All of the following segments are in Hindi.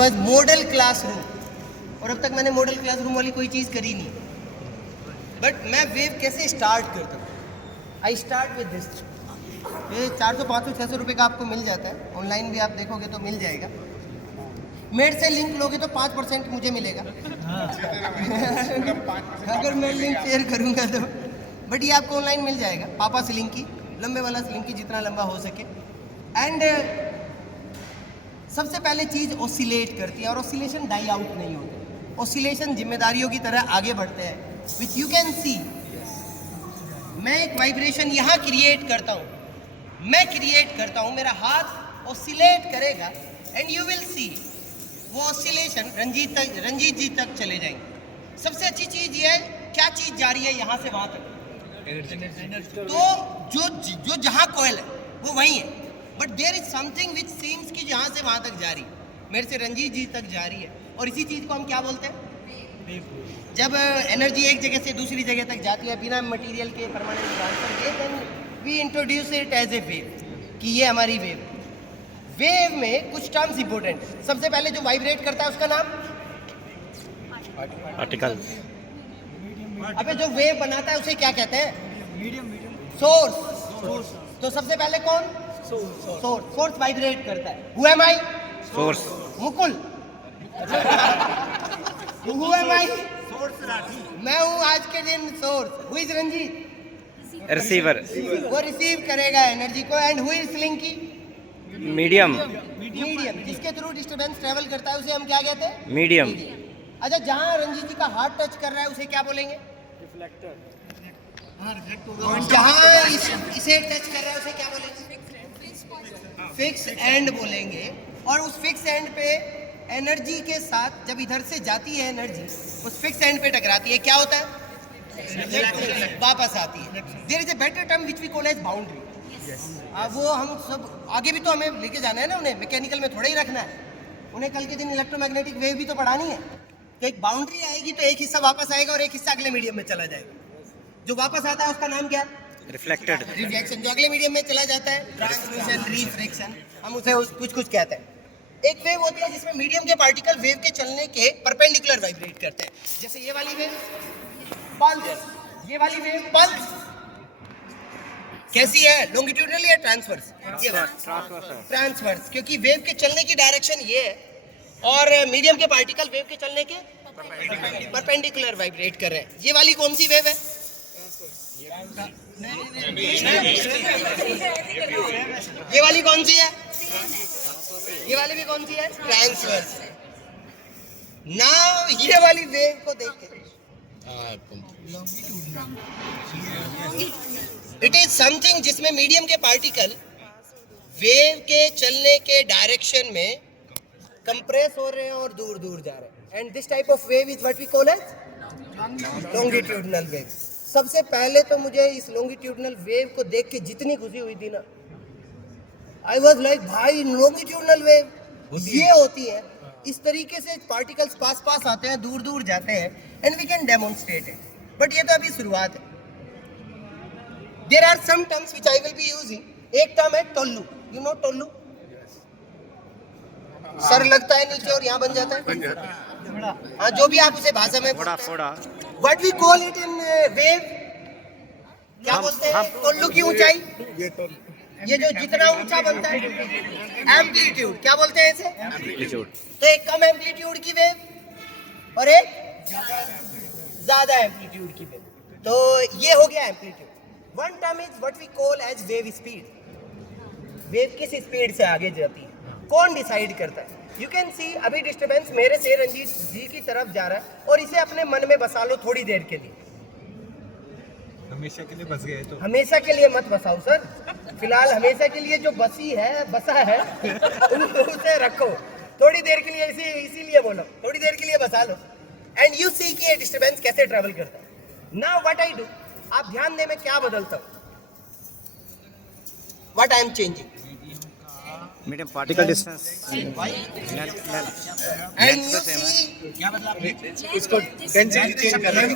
वाज मॉडल क्लासरूम, और अब तक मैंने मॉडल क्लासरूम वाली कोई चीज़ करी नहीं। बट मैं वेव कैसे स्टार्ट करता हूँ? I start with this. ये 400 500 600 रुपये का आपको मिल जाता है, ऑनलाइन भी आप देखोगे तो मिल जाएगा। मेरे से लिंक लोगे तो 5% मुझे मिलेगा अगर मैं लिंक शेयर करूँगा तो। बट ये आपको ऑनलाइन मिल जाएगा, पापा स्लिंकी, लंबे वाला स्लिंकी, जितना लंबा हो सके। एंड सबसे पहले चीज़ ऑसिलेट करती है, और ऑसिलेशन डाई आउट नहीं होते। ऑसिलेशन जिम्मेदारियों की तरह आगे बढ़ते हैं, विच यू कैन सी। मैं एक वाइब्रेशन यहाँ क्रिएट करता हूँ, मैं क्रिएट करता हूँ, मेरा हाथ ऑसिलेट करेगा एंड यू विल सी वो ऑसिलेशन रंजीत जी तक चले जाएंगे। सबसे अच्छी चीज़ ये है, क्या चीज़ जा रही है यहाँ से वहाँ तक। तो जो जहाँ कोयल है वो वहीं है, but there is something which seems कि जहाँ से वहाँ तक जा रही है, मेरे से रंजीत जी तक जा रही है। और इसी चीज़ को हम क्या बोलते हैं? जब एनर्जी एक जगह से दूसरी जगह तक जाती है बिना मटेरियल के परमानेंट ट्रांसफर के, then we introduce it as a wave, कि ये हमारी वेव। वेव में कुछ टर्म्स इंपॉर्टेंट। सबसे पहले जो वाइब्रेट करता है उसका नाम पार्टिकल। अबे जो वेव बनाता है उसे क्या कहते हैं? सोर्स। तो सबसे पहले कौन? सोर्स वाइब्रेट करता है। Who am I? Source. Mukul. Who am I? मैं हूँ आज के दिन source. Who is Ranjit? Receiver. वो रिसीव करेगा एनर्जी को। And who is Linky? Medium. जिसके थ्रू डिस्टरबेंस ट्रेवल करता है उसे हम क्या कहते हैं? मीडियम। अच्छा, जहाँ रंजीत जी का हार्ट टच कर रहा है उसे क्या बोलेंगे? जहाँ इसे टच कर रहा है उसे क्या बोलेंगे? फिक्स एंड बोलेंगे। और उस फिक्स एंड पे एनर्जी के साथ जब इधर से जाती है एनर्जी, उस फिक्स एंड पे टकराती है, क्या होता है? वापस आती है। There is a better term which we call as boundary. वो हम सब आगे भी तो हमें लेके जाना है ना, उन्हें मैकेनिकल में थोड़ा ही रखना है। उन्हें कल के दिन इलेक्ट्रोमैग्नेटिक वेव भी तो पढ़ानी है। तो एक बाउंड्री आएगी तो एक हिस्सा वापस आएगा और एक हिस्सा अगले मीडियम में चला जाएगा। जो वापस आता है उसका नाम क्या? रिफ्लेक्टेड। रिफ्लेक्शन। जो अगले मीडियम में चला जाता है ट्रांसमिशन, रिफ्रैक्शन, हम उसे कुछ कहते हैं। एक वेव होती है जिसमें मीडियम के पार्टिकल वेव के चलने के परपेंडिकुलर वाइब्रेट करते हैं। जैसे ये वाली वेव पल्स, ये वाली वेव पल्स कैसी है? लॉन्गिट्यूडनल या ट्रांसवर्स? ये ट्रांसवर्स, क्योंकि वेव के चलने की डायरेक्शन ये है, और मीडियम के पार्टिकल वेव के चलने के परपेंडिकुलर वाइब्रेट कर रहे हैं। ये वाली कौन सी वेव है? ये वाली कौन सी है? ये वाली भी कौन सी है? ट्रांसवर्स। नाउ ये वाली वेव को देख के, इट इज समथिंग जिसमें मीडियम के पार्टिकल वेव के चलने के डायरेक्शन में कंप्रेस हो रहे हैं और दूर दूर जा रहे हैं। And this type of wave is what we call as longitudinal wave. सबसे पहले तो मुझे इस लॉन्गिट्यूडनल वेव को देख के जितनी खुशी हुई थी ना, आई वॉज लाइक भाई लॉन्गिट्यूडनल वेव ये होती है। इस तरीके से पार्टिकल्स पास पास आते हैं, दूर दूर जाते हैं, and we can demonstrate it. But ये तो अभी शुरुआत है। There are some terms which I will be using. एक टर्म है टोल्लू। यू नो टोल्लू? सर लगता है नीचे और यहाँ बन जाता है। हाँ, जो भी आप उसे भाषा में what we call it in wave, क्या बोलते हैं? टोल्लू की ऊंचाई, ये जो जितना ऊंचा बनता है, एम्पलीट्यूड। क्या बोलते हैं इसे? एम्पलीट्यूड। तो एक कम एम्पलीट्यूड की वेव और एक ज्यादा एम्पलीट्यूड की वेव, तो ये हो गया amplitude. One term is what we call as wave speed. Wave किस स्पीड से आगे जाती है, कौन डिसाइड करता है? यू कैन सी अभी डिस्टर्बेंस मेरे से रंजीत जी की तरफ जा रहा है, और इसे अपने मन में बसा लो थोड़ी देर के लिए। हमेशा के लिए बस गए तो हमेशा के लिए मत बसाओ सर, फिलहाल हमेशा के लिए जो बसी है, बसा है उसे रखो। थोड़ी देर के लिए इसीलिए बोलो, थोड़ी देर के लिए बसा लो। एंड यू सी कि ये डिस्टर्बेंस कैसे ट्रेवल करता है। नाउ व्हाट आई डू, आप ध्यान दें मैं क्या बदलता हूँ, what I am changing. Medium particle distance and you see क्या मतलब इसको डेंसिटी चेंज कर रहा है।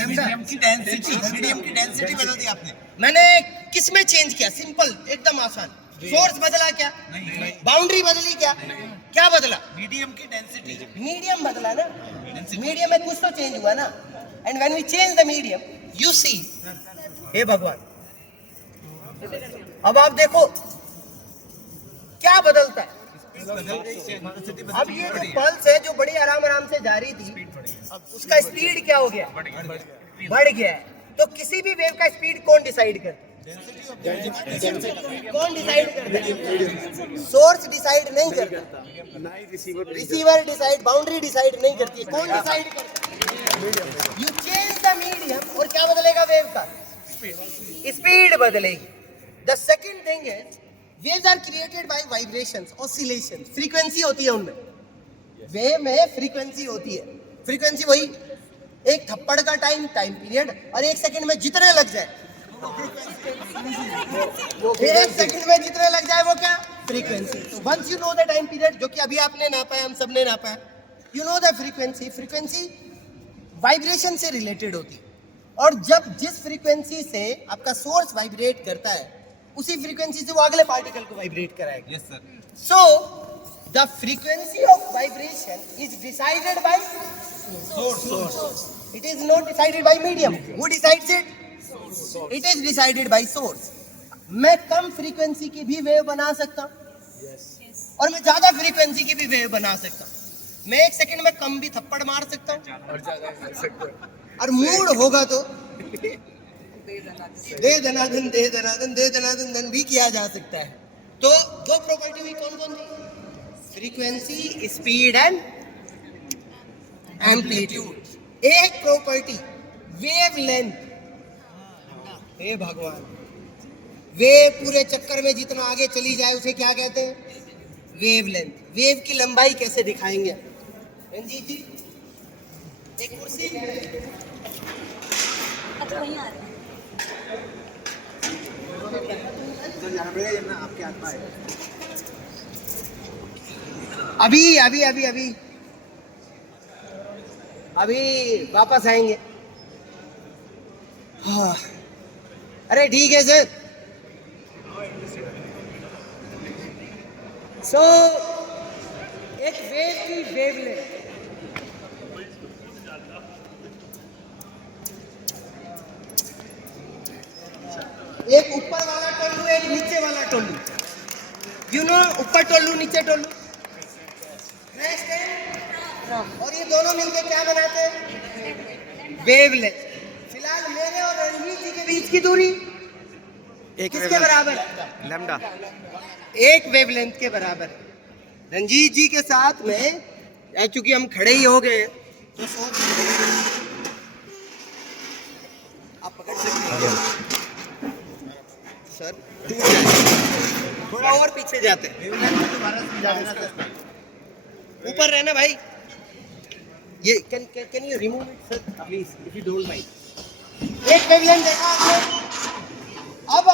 मीडियम की डेंसिटी बदल दी आपने। मैंने किस में चेंज किया? सिंपल, एकदम आसान। सोर्स बदला क्या? बाउंड्री बदली क्या? क्या बदला? मीडियम की डेंसिटी, मीडियम बदला ना, मीडियम में कुछ तो चेंज हुआ ना. And when we change the medium, you see, हे भगवान, अब आप देखो क्या बदलता है. अब ये जो पल्स है जो बड़ी आराम से जा रही थी, अब उसका स्पीड क्या हो गया? बढ़ गया है. तो किसी भी वेव का स्पीड कौन डिसाइड करता है? कौन डिसाइड करता है? सोर्स डिसाइड नहीं करता, रिसीवर डिसाइड, बाउंड्री डिसाइड नहीं करती. कौन डिसाइड करता है? यू चेंज द मीडियम और क्या बदलेगा? वेव का स्पीड बदलेगी. The second thing is waves are created by vibrations, oscillations. Frequency होती है उनमें. वेव में फ्रीक्वेंसी होती है. फ्रीक्वेंसी वही एक थप्पड़ का टाइम पीरियड और 1 सेकंड में जितने लग जाए, 1 सेकंड में जितने लग जाए वो क्या? Frequency. Once you know the time period, जो कि अभी आपने नापा है, हम सब ने नापा है, you know the frequency. Frequency vibration से रिलेटेड होती है. और जब जिस फ्रीक्वेंसी से आपका सोर्स वाइब्रेट करता है, उसी फ्रीक्वेंसी से वो अगले पार्टिकल को वाइब्रेट कराएगा. Yes sir. So the frequency of vibration is decided by source. It is not decided by medium. Who decides it? It is decided by source. मैं कम फ्रीक्वेंसी की भी वेव बना सकता हूँ और मैं ज्यादा फ्रीक्वेंसी की भी वेव बना सकता हूँ. मैं 1 सेकंड में कम भी थप्पड़ मार सकता हूँ और मूड होगा तो दे दनादन दे दनादन दे दनादन दन भी किया जा सकता है. तो दो प्रॉपर्टी हुई कौन कौन सी? Frequency, speed and amplitude. एक प्रॉपर्टी वेव लेंथ. हे भगवान, वेव पूरे चक्कर में जितना आगे चली जाए उसे क्या कहते हैं? Wave length. वेव की लंबाई कैसे दिखाएंगे रंजीत जी? एक कुर्सी आपके हाथ में है. अभी वापस आएंगे. हाँ. अरे ठीक है सर. सो एक वेव की वेवलेंथ, एक ऊपर वाला टोल्लू, एक नीचे वाला टोल्लू. यू नो, ऊपर टोल्लू नीचे टोल्लू. नेक्स्ट है, और ये दोनों मिलकर क्या बनाते हैं? वेवलेंथ. फिलहाल मेरे और रणजीत जी के बीच की दूरी एक किसके बराबर? लैम्डा. एक वेवलेंथ के बराबर. रंजीत जी के साथ में, चूंकि हम खड़े ही हो गए तो आप पकड़ सकते हैं सर. थोड़ा और पीछे जाते हैं. ऊपर रहना भाई. ये can you remove it sir please, if you don't mind. एक वेवलेंथ देखा आपने. अब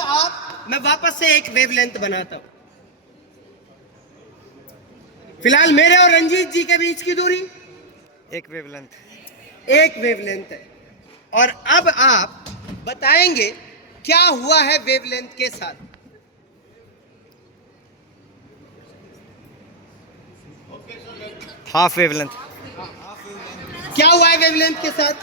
मैं वापस से एक वेवलेंथ बनाता हूं. फिलहाल मेरे और रंजीत जी के बीच की दूरी एक वेवलेंथ. एक वेवलेंथ है. और अब आप बताएंगे क्या हुआ है वेवलेंथ के साथ. Half wavelength. क्या हुआ है वेवलेंथ के साथ?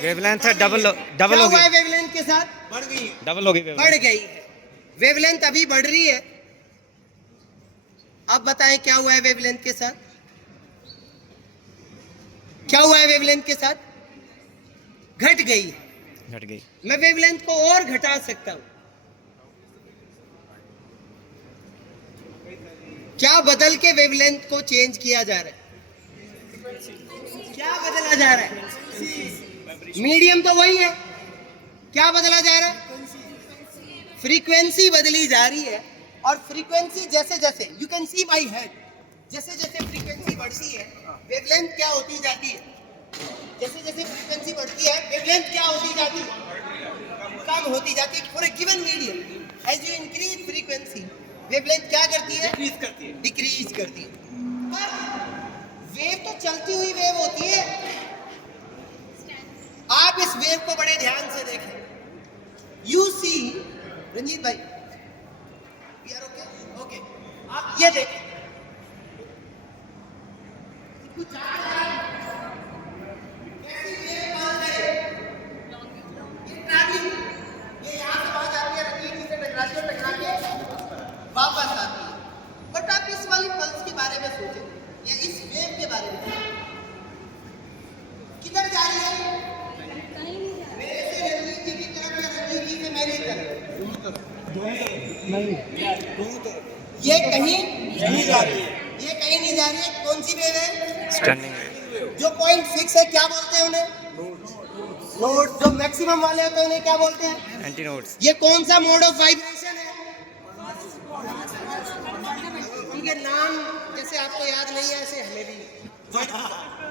वेवलेंथ है डबल क्या हो हुआ है गई. वेवलेंथ के साथ? बढ़ गई. डबल हो गई बढ़ वेवलेंथ. गई है. वेवलेंथ अभी बढ़ रही है. अब बताएं क्या हुआ है वेवलेंथ के साथ? क्या हुआ है वेवलेंथ के साथ? घट गई. घट गई. मैं वेवलेंथ को और घटा सकता हूं. क्या बदल के वेवलेंथ को चेंज किया जा रहा है? क्या बदला जा रहा है? मीडियम तो वही है. क्या बदला जा रहा है? फ्रीक्वेंसी बदली जा रही है. और फ्रीक्वेंसी जैसे जैसे, you can C my head, जैसे जैसे फ्रीक्वेंसी बढ़ती है वेवलेंथ क्या होती जाती है? जैसे जैसे फ्रीक्वेंसी बढ़ती है वेवलेंथ क्या होती जाती है? कम होती जाती है. For a given medium, as you increase frequency, wavelength क्या करती है? डिक्रीज करती है. पर वेव तो चलती हुई वेव होती है. आप इस वेव को बड़े ध्यान से देखें. यू सी रंजीत भाई, वी आर ओके. ओके, आप ये देखें. वापस आती है। बट आप इस वाली पल्स के बारे में सोचें या इस वेव के बारे में, किधर जा रही है? मेरे से रंजीत जी की तरफ या रंजीत जी से मेरी तरफ? ये कहीं नहीं जा रही है। ये कहीं नहीं जा रही है। कौन सी वेव है? Standing wave. जो पॉइंट फिक्स है क्या बोलते हैं उन्हें? नोड। जो मैक्सिमम वाले होते हैं उन्हें क्या बोलते हैं? Anti nodes. ये कौन सा मोड ऑफ वाइब्रेशन है? उनके नाम जैसे आपको याद नहीं है ऐसे हमें भी।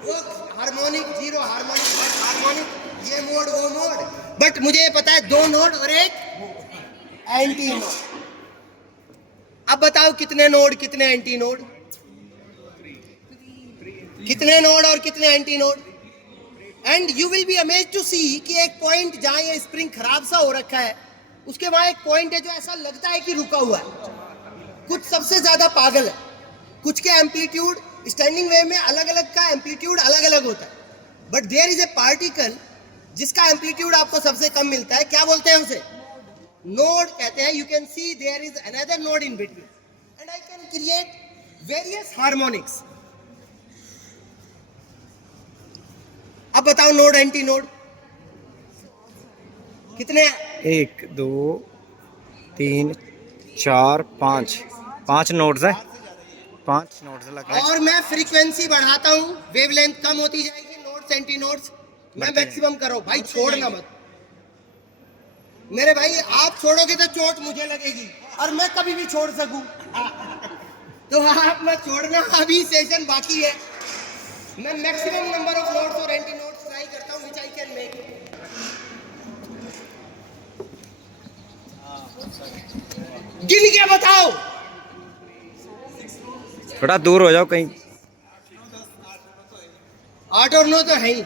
वो हार्मोनिक, जीरो हार्मोनिक, हार्मोनिक, ये मोड वो मोड। बट मुझे ये पता है 2 नोड और एक एंटी नोड। अब बताओ कितने नोड कितने एंटी नोड? कितने नोड और कितने antinode? And you will be amazed to see कि एक पॉइंट जहां ये स्प्रिंग खराब सा हो रखा है, उसके वहां एक पॉइंट है जो ऐसा लगता है कि रुका हुआ है। कुछ सबसे ज्यादा पागल है, कुछ के एम्पलीट्यूड स्टैंडिंग वेव में अलग अलग का एम्पलीट्यूड अलग अलग होता है, but there is a particle जिसका एम्पलीट्यूड आपको सबसे कम मिलता है। क्या बोलते हैं उसे? नोड कहते हैं। You can see there is another node in between and I can create various harmonics. अब बताओ नोड एंटी नोड कितने? 1 2 3 4 5 5 नोड्स है। 5 नोड्स लग रहे हैं। और मैं फ्रीक्वेंसी बढ़ाता हूँ, वेवलेंथ कम होती जाएगी, नोड्स एंटी नोड्स मैं मैक्सिमम करो। भाई छोड़ना मत मेरे भाई, आप छोड़ोगे तो चोट मुझे लगेगी और मैं कभी भी छोड़ सकूं। तो आप मत छोड़ना, अभी सेशन बाकी है। मैं मैक्सिमम नंबर ऑफ नोड्स और एंटी नोड्स ट्राई करता हूँ व्हिच आई कैन मेक। गिन के बताओ। थोड़ा दूर हो जाओ कहीं। 8 और 9 तो है ही।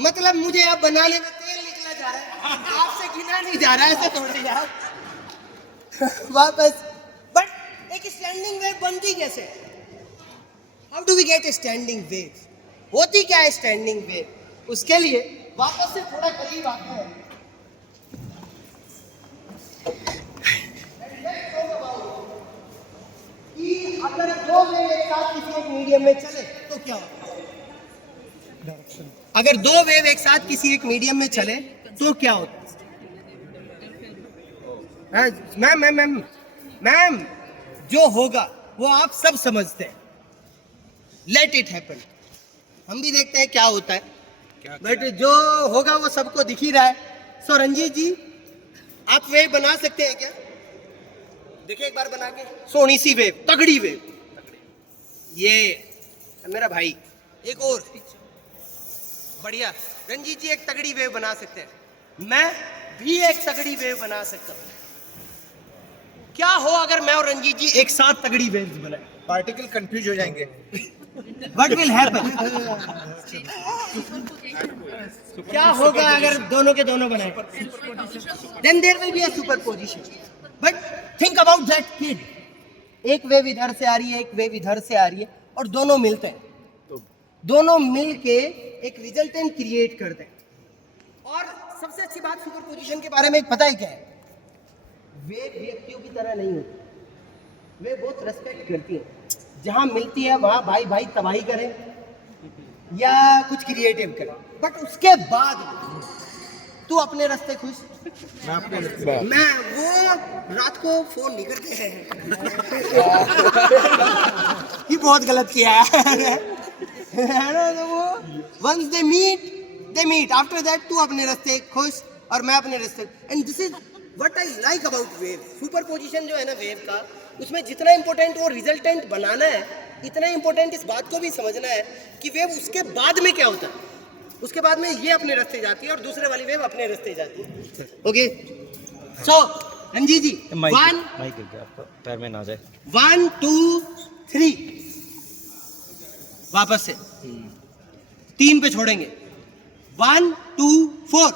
मतलब मुझे अब बनाने में तेल निकला जा रहा है, आपसे गिना नहीं जा रहा है ऐसे थोड़ी यार। वापस। बट एक स्टैंडिंग वेव बनती कैसे? How do we get a standing wave? होती क्या है स्टैंडिंग वेव? उसके लिए वापस से थोड़ा करीब आते हैं। कि अगर 2 वेव एक साथ किसी एक मीडियम में चले तो क्या होगा? अगर 2 वेव एक साथ किसी एक मीडियम में चले तो क्या होता है? मैम जो होगा वो आप सब समझते हैं। Let it happen. हम भी देखते हैं क्या होता है, बट जो होगा वो सबको दिख ही रहा है। सो रंजीत जी, आप वेव बना सकते हैं क्या? देखिए एक बार बना के। सोनी सी वेव, तगड़ी वेव। ये मेरा भाई एक और बढ़िया। रंजीत जी एक तगड़ी वेव बना सकते हैं, मैं भी एक तगड़ी वेव बना सकता हूँ। क्या हो अगर मैं और रंजीत जी एक साथ तगड़ी वेव्स बनाए? पार्टिकल कंफ्यूज हो जाएंगे। What will happen? क्या होगा अगर दोनों के दोनों बनाए? Then there will be a superposition. But think about that kid. एक वेव इधर से आ रही है, एक वेव इधर से आ रही है और दोनों मिलते हैं। दोनों मिल के एक रिजल्टेंट क्रिएट करते हैं। और सबसे अच्छी बात सुपरपोजिशन के बारे में पता है क्या है? वेव व्यक्तियों की तरह नहीं होती, वे बहुत रेस्पेक्ट करती है। जहां मिलती है वहां भाई भाई तबाही करें या कुछ क्रिएटिव करें, बट उसके बाद तू अपने रास्ते खुश, मैं वो रात को फोन नहीं करते हैं। ये बहुत गलत किया है ना। तो वो once they meet after that तू अपने रास्ते खुश और मैं अपने रास्ते। And this is what I like about wave. Superposition जो है ना वेव का, उसमें जितना इंपॉर्टेंट वो रिजल्टेंट बनाना है, इतना इंपॉर्टेंट इस बात को भी समझना है कि वेव उसके बाद में क्या होता है। उसके बाद में ये अपने रास्ते जाती है और दूसरे वाली वेव अपने रास्ते जाती है। ओके, सो रंजीत जी, 1 पैर में ना जाए। 1 2 3 वापस से 3 पे छोड़ेंगे। 1 2 4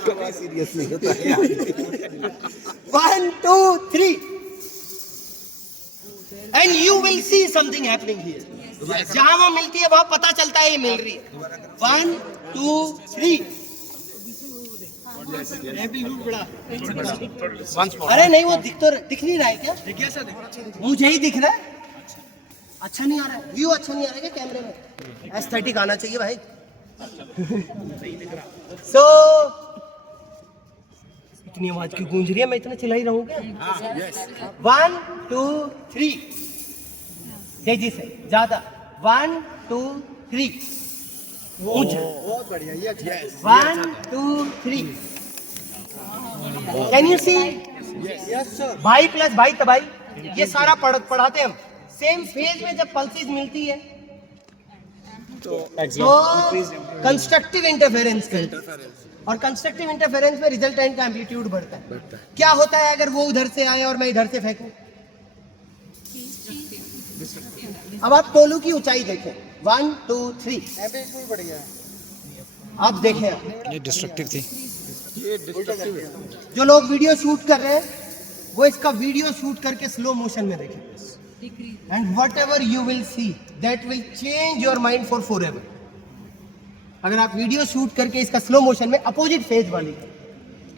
कभी सीरियस नहीं होता है। 1 2 3 and you will see something happening here. जहां वो मिलती है वहां पता चलता है ये मिल रही है। 1 2 3। अरे नहीं, वो दिख नहीं रहा है क्या? मुझे ही दिख रहा है। अच्छा नहीं आ रहा है, व्यू अच्छा नहीं आ रहा है क्या कैमरे में? एस्थेटिक आना चाहिए भाई। सो इतनी आवाज क्यों गूंज रही है? मैं इतना चिल्ला ही रहूं क्या? 1 2 3। तेजी से, ज्यादा। 1 2 3। बहुत बढ़िया। 1 2 3। Can you see? भाई प्लस भाई तबाई, ये सारा पढ़ाते हम। सेम फेज में जब पल्सेस मिलती है तो कंस्ट्रक्टिव इंटरफेरेंस करता है, और कंस्ट्रक्टिव इंटरफेरेंस में रिजल्टेंट का एम्पलीट्यूड बढ़ता है। क्या होता है अगर वो उधर से आए और मैं इधर से फेंकूं? अब आप टोलू की ऊंचाई देखें। 1 2 3। एम्पलीट्यूड बढ़ गया है। आप देखें, ये डिस्ट्रक्टिव थी। जो लोग वीडियो शूट कर रहे हैं वो इसका वीडियो शूट करके स्लो मोशन में देखें, and what ever you will see that will change your mind for forever. अगर आप वीडियो शूट करके इसका स्लो मोशन में अपोजिट फेज वाली,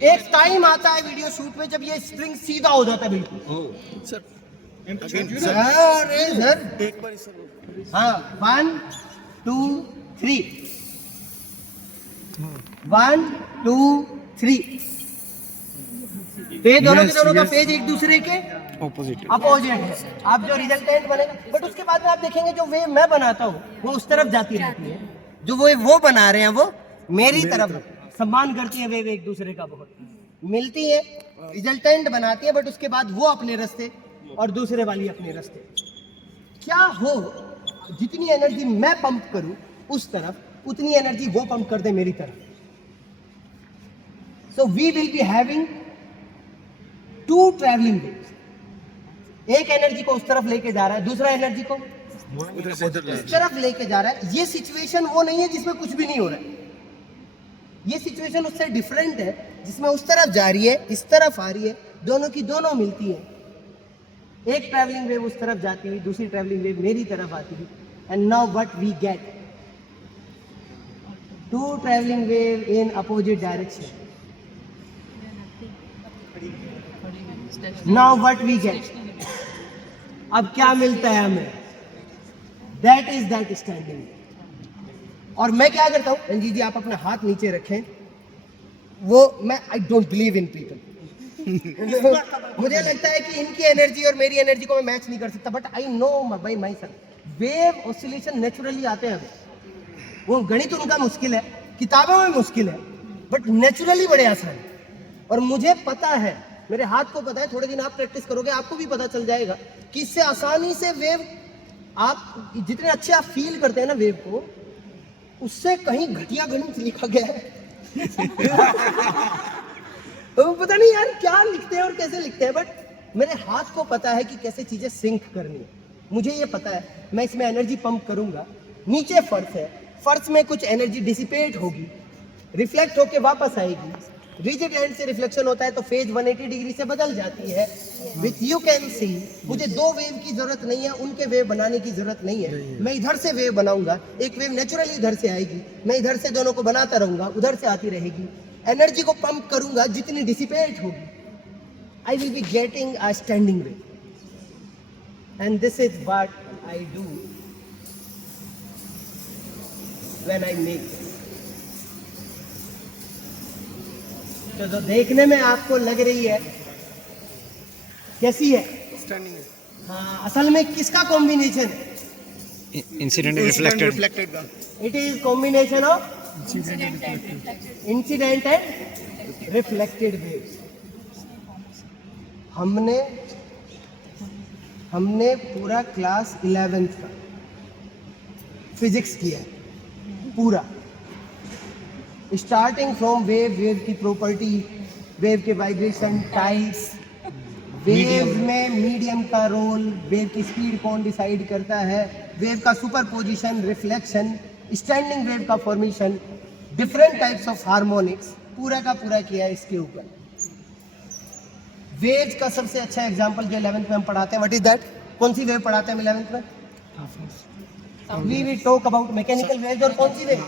एक टाइम आता है वीडियो शूट में जब ये स्प्रिंग सीधा हो जाता है बिल्कुल। सर हाँ, 1 2 3। 1 2 3। तो ये दोनों के दोनों का पेज एक दूसरे के ऑपोजिट है। आप जो रिजल्टेंट बनेगा, बट उसके बाद में आप देखेंगे जो वेव मैं बनाता हूँ वो उस तरफ जाती रहती है, जो वो बना रहे हैं वो मेरी तरफ सम्मान करती है। वेव एक दूसरे का बहुत मिलती है, रिजल्टेंट बनाती है, बट उसके बाद वो अपने रास्ते और दूसरे वाली अपने रास्ते। क्या हो, जितनी एनर्जी मैं पंप करूं उस तरफ, उतनी एनर्जी वो पंप कर दे मेरी तरफ। So we will be having 2 travelling waves. एक एनर्जी को उस तरफ लेके जा रहा है, दूसरा एनर्जी को इस तरफ लेके जा रहा है। ये सिचुएशन वो नहीं है जिसमें कुछ भी नहीं हो रहा है। ये सिचुएशन उससे डिफरेंट है जिसमें उस तरफ जा रही है, इस तरफ आ रही है, दोनों की दोनों मिलती है। एक ट्रैवलिंग वेव उस तरफ जाती हुई, दूसरी ट्रैवलिंग वेव मेरी तरफ आती हुई, and now what we get, 2 travelling wave in opposite direction. Now what we get, अब क्या मिलता है हमें? That is that standing. और मैं क्या करता हूं, रंजीत जी आप अपना हाथ नीचे रखें। वो मैं I don't believe in people. मुझे लगता है कि इनकी एनर्जी और मेरी एनर्जी को मैं मैच नहीं कर सकता, but I know bye my self wave oscillation naturally आते हैं। वो गणित उनका मुश्किल है, किताबों में मुश्किल है, बट नेचुरली बड़े आसान है। और मुझे पता है, मेरे हाथ को पता है, थोड़े दिन आप प्रैक्टिस करोगे आपको भी पता चल जाएगा कि इससे आसानी से वेव, आप जितने अच्छे आप फील करते हैं ना वेव को, उससे कहीं घटिया गणित लिखा गया है। तो पता नहीं यार क्या लिखते हैं और कैसे लिखते हैं, बट मेरे हाथ को पता है कि कैसे चीजें सिंक करनी है। मुझे ये पता है, मैं इसमें एनर्जी पंप करूंगा, नीचे फर्श है, फर्श में कुछ एनर्जी डिसिपेट होगी, रिफ्लेक्ट होके वापस आएगी। रिजिड एंड से रिफ्लेक्शन होता है तो फेज 180 डिग्री से बदल जाती है। विथ यू कैन सी, मुझे 2 वेव की जरूरत नहीं है, उनके वेव बनाने की जरूरत नहीं है। मैं इधर से वेव बनाऊंगा, एक वेव नेचुरली इधर से आएगी, मैं इधर से दोनों को बनाता रहूंगा, उधर से आती रहेगी। एनर्जी को पंप करूंगा, जितनी डिसिपेट होगी, आई will be getting a standing wave, and this is what I do when I make this. तो जो देखने में आपको लग रही है कैसी है, स्टैंडिंग है, हाँ, असल में किसका कॉम्बिनेशन है? इंसिडेंट रिफ्लेक्टेड का। It is combination of incident and reflected waves. हमने पूरा क्लास 11th का फिजिक्स किया पूरा, स्टार्टिंग फ्रॉम वेव की प्रॉपर्टी, वेव के वाइब्रेशन टाइप्स, वेव में मीडियम का रोल, वेव की स्पीड कौन डिसाइड करता है, वेव का सुपरपोजिशन, रिफ्लेक्शन, स्टैंडिंग वेव का formation, different types of harmonics, पूरा का पूरा किया है इसके ऊपर। वेव्स का सबसे अच्छा एग्जांपल जो 11th में हम पढ़ाते हैं, व्हाट इज दैट? कौन सी वेव पढ़ाते हैं 11th में? We will talk about mechanical waves. और कौन सी वेव?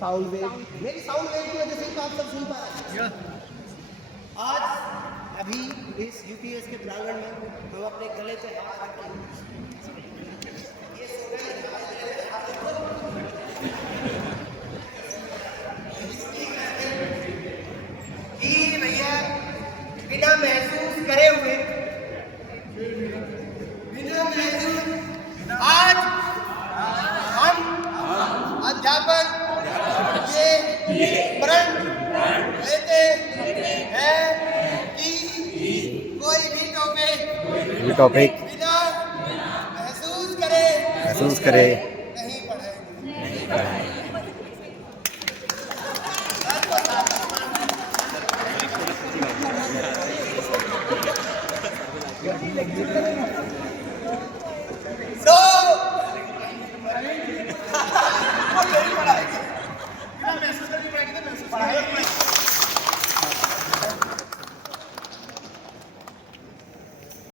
Sound wave. मेरी साउंड वेव की वजह से ही तो आप सब सुन पा रहे हैं। आज अभी इस यूपीएस के प्रांगण में हम अपने गले पे हाथ रख के भैया बिना महसूस करे हुए, बिना महसूस आज हम अध्यापक ये प्रण लेते हैं कि कोई भी टॉपिक बिना महसूस करे नहीं पढ़ेंगे। So